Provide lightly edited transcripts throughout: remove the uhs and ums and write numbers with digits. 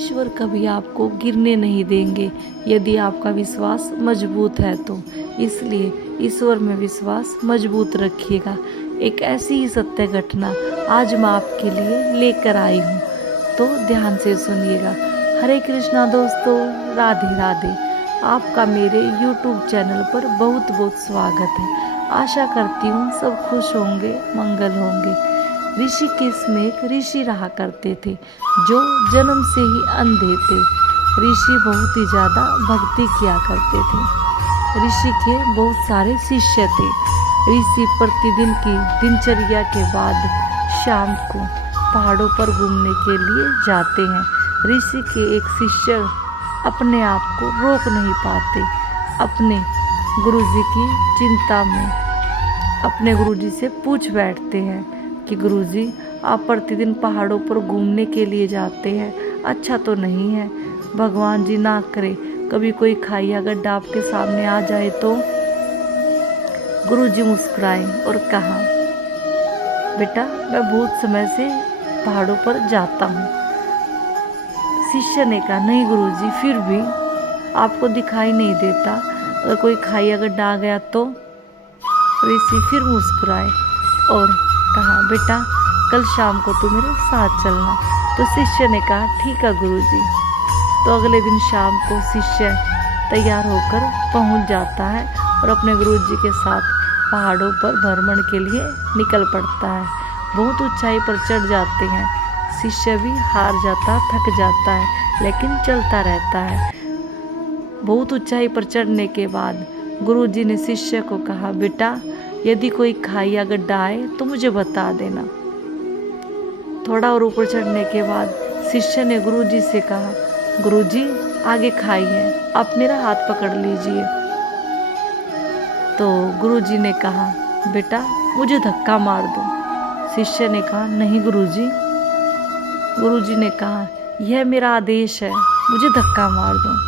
ईश्वर कभी आपको गिरने नहीं देंगे यदि आपका विश्वास मजबूत है तो। इसलिए ईश्वर में विश्वास मजबूत रखिएगा। एक ऐसी ही सत्य घटना आज मैं आपके लिए लेकर आई हूँ, तो ध्यान से सुनिएगा। हरे कृष्णा दोस्तों, राधे राधे। आपका मेरे YouTube चैनल पर बहुत बहुत स्वागत है। आशा करती हूँ सब खुश होंगे, मंगल होंगे। ऋषिकेश में एक ऋषि रहा करते थे जो जन्म से ही अंधे थे। ऋषि बहुत ही ज़्यादा भक्ति किया करते थे। ऋषि के बहुत सारे शिष्य थे। ऋषि प्रतिदिन की दिनचर्या के बाद शाम को पहाड़ों पर घूमने के लिए जाते हैं। ऋषि के एक शिष्य अपने आप को रोक नहीं पाते। अपने गुरुजी की चिंता में अपने गुरुजी से पूछ बैठते हैं कि गुरुजी, आप प्रतिदिन पहाड़ों पर घूमने के लिए जाते हैं, अच्छा तो नहीं है। भगवान जी ना करे कभी कोई खाइया गड्ढा आपके सामने आ जाए तो। गुरुजी मुस्कुराए और कहा, बेटा मैं बहुत समय से पहाड़ों पर जाता हूँ। शिष्य ने कहा, नहीं गुरुजी, फिर भी आपको दिखाई नहीं देता, अगर कोई खाइया गड्ढा आ गया तो। ऋषि फिर मुस्कुराए और कहा, बेटा कल शाम को तू मेरे साथ चलना। तो शिष्य ने कहा, ठीक है गुरुजी। तो अगले दिन शाम को शिष्य तैयार होकर पहुंच जाता है और अपने गुरुजी के साथ पहाड़ों पर भ्रमण के लिए निकल पड़ता है। बहुत ऊंचाई पर चढ़ जाते हैं। शिष्य भी हार जाता, थक जाता है, लेकिन चलता रहता है। बहुत ऊंचाई पर चढ़ने के बाद गुरुजी ने शिष्य को कहा, बेटा यदि कोई खाइया गड्ढा आए तो मुझे बता देना। थोड़ा और ऊपर चढ़ने के बाद शिष्य ने गुरुजी से कहा, गुरुजी आगे खाई है, आप मेरा हाथ पकड़ लीजिए। तो गुरुजी ने कहा, बेटा मुझे धक्का मार दो। शिष्य ने कहा, नहीं गुरुजी। गुरुजी ने कहा, यह मेरा आदेश है, मुझे धक्का मार दो।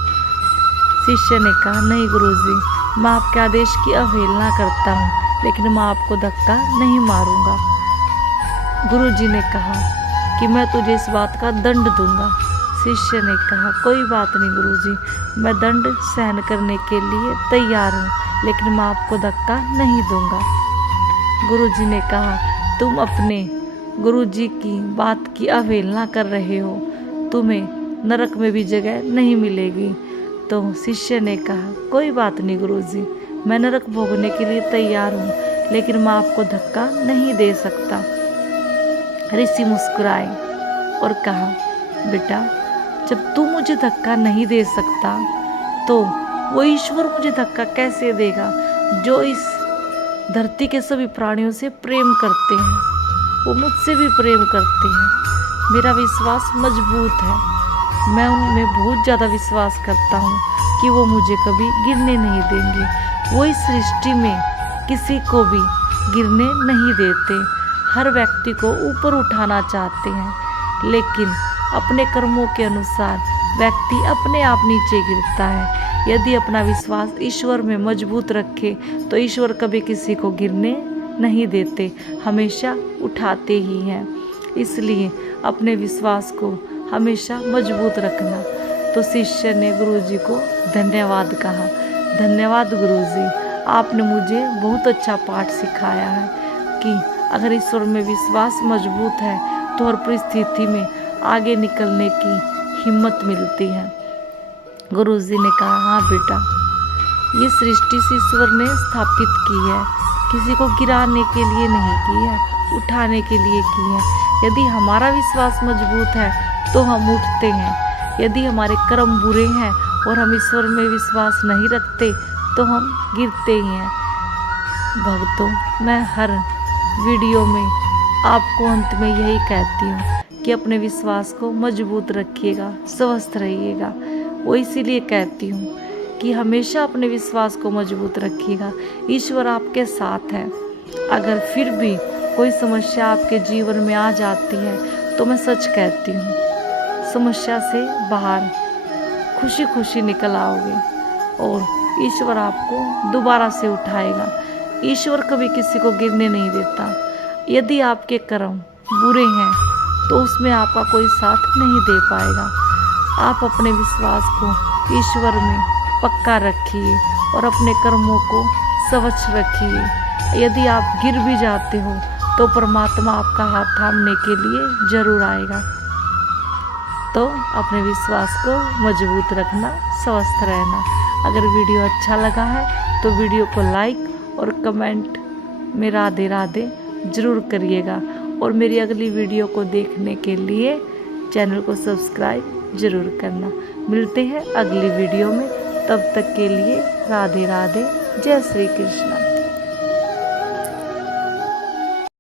शिष्य ने कहा, नहीं गुरुजी, मैं आपके आदेश की अवहेलना करता हूँ, लेकिन मैं आपको धक्का नहीं मारूंगा। गुरुजी ने कहा कि मैं तुझे इस बात का दंड दूंगा। शिष्य ने कहा, कोई बात नहीं गुरुजी, मैं दंड सहन करने के लिए तैयार हूँ, लेकिन मैं आपको धक्का नहीं दूंगा। गुरुजी ने कहा, तुम अपने गुरुजी की बात की अवहेलना कर रहे हो, तुम्हें नरक में भी जगह नहीं मिलेगी। तो शिष्य ने कहा, कोई बात नहीं गुरुजी, मैं नरक भोगने के लिए तैयार हूँ, लेकिन मैं आपको धक्का नहीं दे सकता। ऋषि मुस्कुराए और कहा, बेटा जब तू मुझे धक्का नहीं दे सकता तो वो ईश्वर मुझे धक्का कैसे देगा जो इस धरती के सभी प्राणियों से प्रेम करते हैं। वो मुझसे भी प्रेम करते हैं। मेरा विश्वास मजबूत है। मैं उनमें बहुत ज़्यादा विश्वास करता हूँ कि वो मुझे कभी गिरने नहीं देंगे। वो इस सृष्टि में किसी को भी गिरने नहीं देते। हर व्यक्ति को ऊपर उठाना चाहते हैं, लेकिन अपने कर्मों के अनुसार व्यक्ति अपने आप नीचे गिरता है। यदि अपना विश्वास ईश्वर में मजबूत रखे तो ईश्वर कभी किसी को गिरने नहीं देते, हमेशा उठाते ही हैं। इसलिए अपने विश्वास को हमेशा मजबूत रखना। तो शिष्य ने गुरुजी को धन्यवाद कहा, धन्यवाद गुरुजी, आपने मुझे बहुत अच्छा पाठ सिखाया है कि अगर ईश्वर में विश्वास मजबूत है तो हर परिस्थिति में आगे निकलने की हिम्मत मिलती है। गुरुजी ने कहा, हाँ बेटा, ये सृष्टि से ईश्वर ने स्थापित की है, किसी को गिराने के लिए नहीं की है, उठाने के लिए की है। यदि हमारा विश्वास मजबूत है तो हम उठते हैं। यदि हमारे कर्म बुरे हैं और हम ईश्वर में विश्वास नहीं रखते तो हम गिरते ही हैं। भक्तों, मैं हर वीडियो में आपको अंत में यही कहती हूँ कि अपने विश्वास को मजबूत रखिएगा, स्वस्थ रहिएगा। वो इसीलिए कहती हूँ कि हमेशा अपने विश्वास को मजबूत रखिएगा। ईश्वर आपके साथ है। अगर फिर भी कोई समस्या आपके जीवन में आ जाती है तो मैं सच कहती हूँ, समस्या से बाहर खुशी खुशी निकल आओगे और ईश्वर आपको दोबारा से उठाएगा। ईश्वर कभी किसी को गिरने नहीं देता। यदि आपके कर्म बुरे हैं तो उसमें आपका कोई साथ नहीं दे पाएगा। आप अपने विश्वास को ईश्वर में पक्का रखिए और अपने कर्मों को स्वच्छ रखिए। यदि आप गिर भी जाते हो तो परमात्मा आपका हाथ थामने के लिए जरूर आएगा। तो अपने विश्वास को मजबूत रखना, स्वस्थ रहना। अगर वीडियो अच्छा लगा है तो वीडियो को लाइक और कमेंट में राधे राधे ज़रूर करिएगा। और मेरी अगली वीडियो को देखने के लिए चैनल को सब्सक्राइब ज़रूर करना। मिलते हैं अगली वीडियो में, तब तक के लिए राधे राधे, जय श्री कृष्ण।